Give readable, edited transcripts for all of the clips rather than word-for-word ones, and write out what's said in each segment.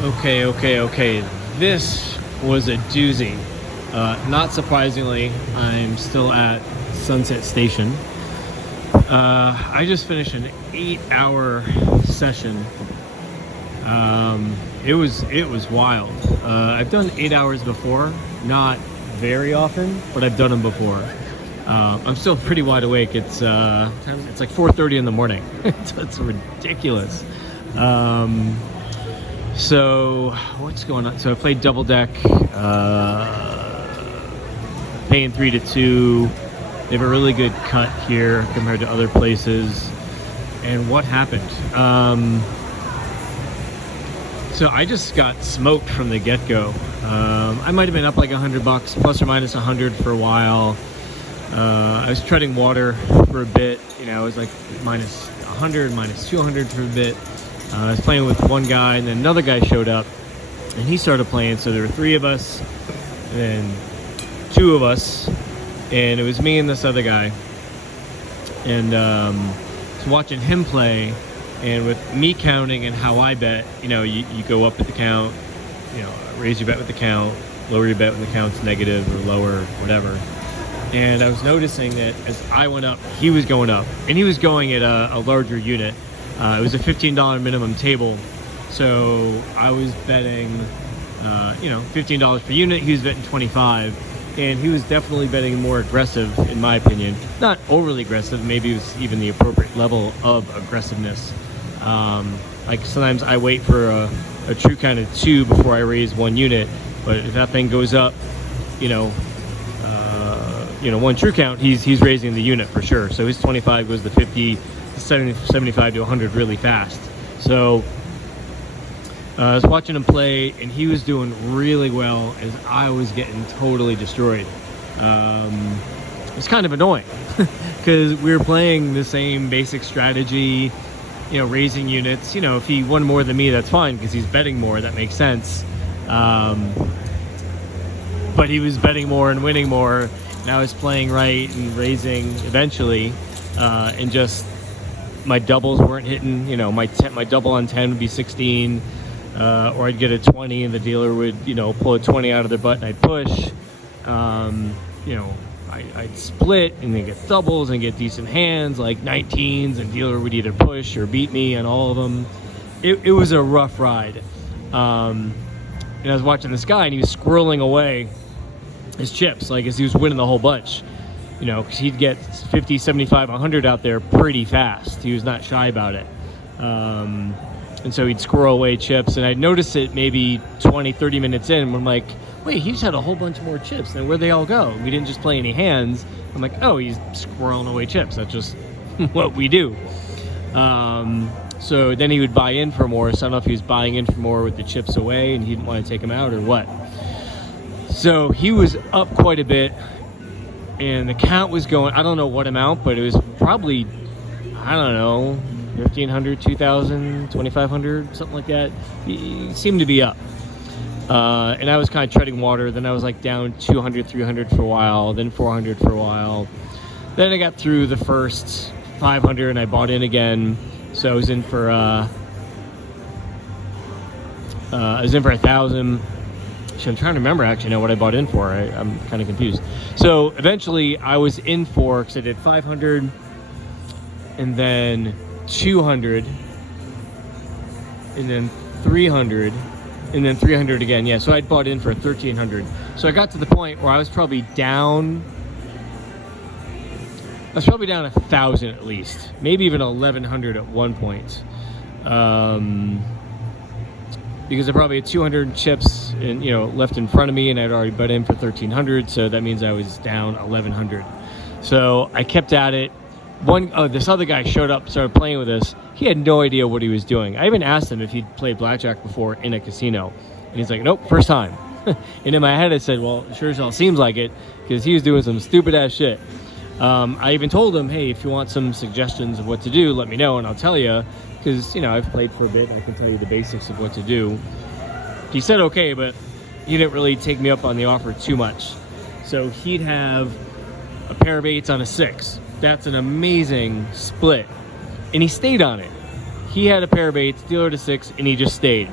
Okay. This was a doozy. Not surprisingly, I'm still at Sunset Station. I just finished an 8-hour session. It was wild. I've done 8 hours before, not very often, but I've done them before. I'm still pretty wide awake. It's like 4:30 in the morning. It's ridiculous. So what's going on? So I played double deck, paying 3-2. They have a really good cut here compared to other places. And what happened? So I just got smoked from the get-go. I might have been up like $100, plus or minus 100 for a while. I was treading water for a bit. I was like minus 100, minus 200 for a bit. I was playing with one guy, and then another guy showed up, and he started playing. So there were 3 of us, and then 2 of us, and it was me and this other guy. And so watching him play, and with me counting and how I bet, you go up at the count, raise your bet with the count, lower your bet when the count's negative or lower, whatever. And I was noticing that as I went up, he was going up, and he was going at a larger unit. It was a $15 minimum table, so I was betting, $15 per unit. He was betting 25, and he was definitely betting more aggressive, in my opinion. Not overly aggressive, maybe it was even the appropriate level of aggressiveness. Like sometimes I wait for a true count of 2 before I raise 1 unit, but if that thing goes up, one true count, he's raising the unit for sure. So his 25 goes to 50. 75 to 100 really fast. So I was watching him play, and he was doing really well as I was getting totally destroyed. It's kind of annoying because we were playing the same basic strategy, raising units. If he won more than me, that's fine because he's betting more. That makes sense. But he was betting more and winning more, and I was playing right and raising eventually, and just my doubles weren't hitting. My double on 10 would be 16, or I'd get a 20 and the dealer would, pull a 20 out of their butt and I'd push. I'd split and then get doubles and get decent hands like 19s, and dealer would either push or beat me on all of them. It was a rough ride. And I was watching this guy, and he was squirreling away his chips like as he was winning the whole bunch. Because he'd get 50, 75, 100 out there pretty fast. He was not shy about it. And so he'd squirrel away chips. And I'd notice it maybe 20, 30 minutes in. And I'm like, wait, he just had a whole bunch more chips. Then where'd they all go? We didn't just play any hands. I'm like, oh, he's squirreling away chips. That's just what we do. So then he would buy in for more. So I don't know if he was buying in for more with the chips away and he didn't want to take them out or what. So he was up quite a bit. And the count was going, I don't know what amount, but it was probably, I don't know, 1,500, 2,000, 2,500, something like that. He seemed to be up. And I was kind of treading water. Then I was like down 200, 300 for a while, then 400 for a while. Then I got through the first 500 and I bought in again. So I was in for 1,000. I'm trying to remember actually now what I bought in for. I'm kind of confused. So eventually I was in for, because I did 500 and then 200 and then 300 and then 300 again. Yeah, so I'd bought in for 1,300. So I got to the point where I was probably down 1,000 at least, maybe even 1,100 at one point. Because I probably had 200 chips left in front of me, and I'd already bet in for 1,300, so that means I was down 1,100. So I kept at it. This other guy showed up, started playing with us. He had no idea what he was doing. I even asked him if he'd played blackjack before in a casino, and he's like, nope, first time. And in my head I said, well, sure as hell seems like it, because he was doing some stupid ass shit. I even told him, hey, if you want some suggestions of what to do, let me know and I'll tell you. Because, I've played for a bit and I can tell you the basics of what to do. He said okay, but he didn't really take me up on the offer too much. So he'd have a pair of 8s on a 6. That's an amazing split. And he stayed on it. He had a pair of 8s, dealer to 6, and he just stayed.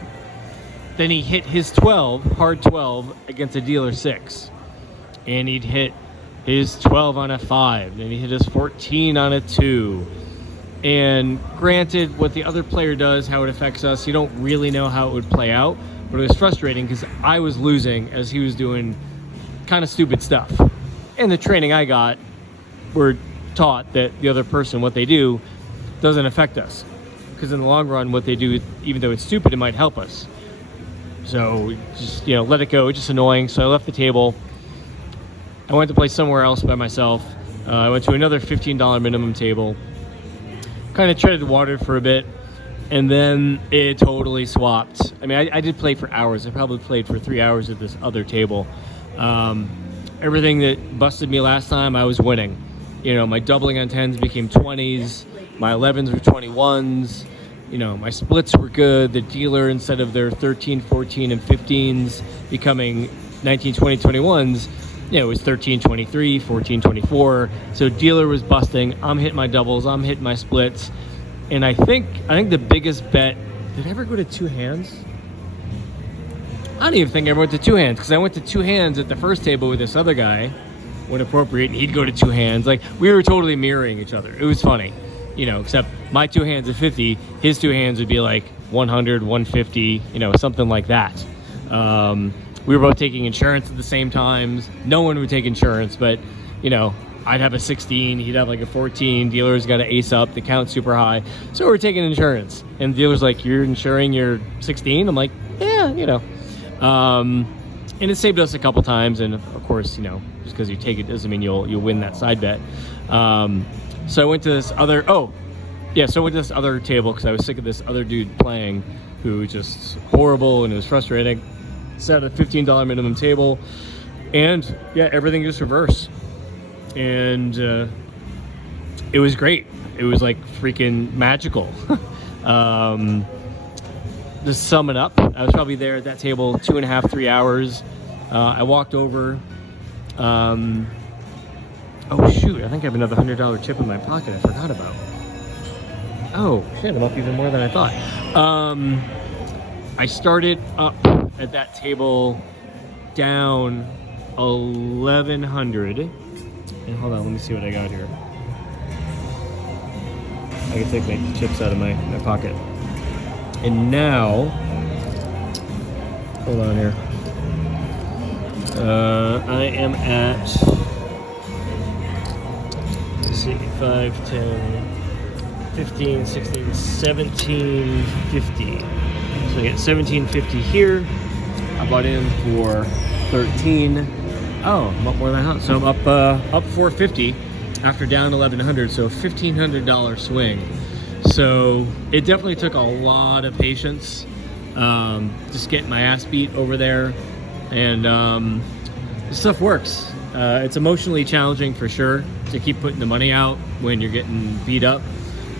then he hit his 12, hard 12, against a dealer 6. And he'd hit his 12 on a 5. Then he hit his 14 on a 2. And granted, what the other player does, how it affects us, you don't really know how it would play out. But it was frustrating because I was losing as he was doing kind of stupid stuff. And the training I got, we're taught that the other person, what they do, doesn't affect us. Because in the long run, what they do, even though it's stupid, it might help us. So just, let it go. It's just annoying. So I left the table. I went to play somewhere else by myself. I went to another $15 minimum table. Kind of treaded water for a bit. And then it totally swapped. I mean, I did play for hours. I probably played for 3 hours at this other table. Everything that busted me last time, I was winning. My doubling on 10s became 20s. My 11s were 21s. My splits were good. The dealer, instead of their 13, 14, and 15s becoming 19, 20, 21s, it was 13, 23, 14, 24. So dealer was busting. I'm hitting my doubles. I'm hitting my splits. And I think the biggest bet, did I ever go to 2 hands? I don't even think I ever went to 2 hands, because I went to 2 hands at the first table with this other guy when appropriate, and he'd go to 2 hands. Like, we were totally mirroring each other. It was funny, except my 2 hands at 50, his 2 hands would be like 100, 150, something like that. We were both taking insurance at the same times. No one would take insurance, but, I'd have a 16, he'd have like a 14, dealer's got an ace up, the count's super high. So we're taking insurance. And the dealer's like, you're insuring your 16? I'm like, yeah, And it saved us a couple times. And of course, just because you take it doesn't mean you'll win that side bet. So I went to this other, so I went to this other table because I was sick of this other dude playing who was just horrible and it was frustrating. Sat at a $15 minimum table. And yeah, everything just reversed. And it was great. It was like freaking magical. To sum it up, I was probably there at that table 2.5, 3 hours. I walked over. Oh shoot, I think I have another $100 chip in my pocket I forgot about. Oh shit, I'm up even more than I thought. I started up at that table down 1,100. And hold on, let me see what I got here. I can take my chips out of my pocket. And now, hold on here. I am at, let's see, 5, 10, 15, 16, 1750. So I get 1750 here. I bought in for 13. Oh, I'm up more than I thought. So I'm up 450 after down 1,100. So $1,500 swing. So it definitely took a lot of patience, just getting my ass beat over there. And this stuff works. It's emotionally challenging for sure to keep putting the money out when you're getting beat up.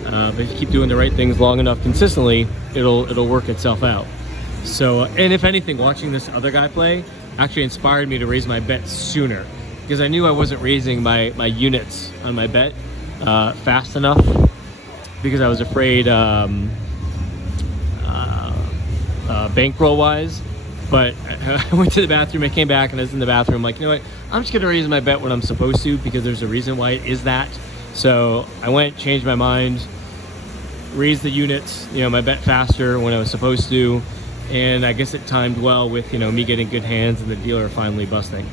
But if you keep doing the right things long enough consistently, it'll work itself out. So, and if anything, watching this other guy play actually inspired me to raise my bet sooner, because I knew I wasn't raising my units on my bet fast enough, because I was afraid bankroll wise. But I went to the bathroom, I came back and I was in the bathroom like, you know what, I'm just gonna raise my bet when I'm supposed to, because there's a reason why it is that. So I went, changed my mind, raised the units, my bet faster when I was supposed to. And I guess it timed well with, me getting good hands and the dealer finally busting.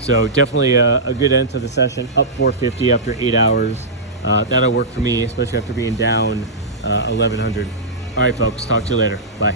So definitely a good end to the session, up 450 after 8 hours. That'll work for me, especially after being down 1,100. All right, folks, talk to you later. Bye.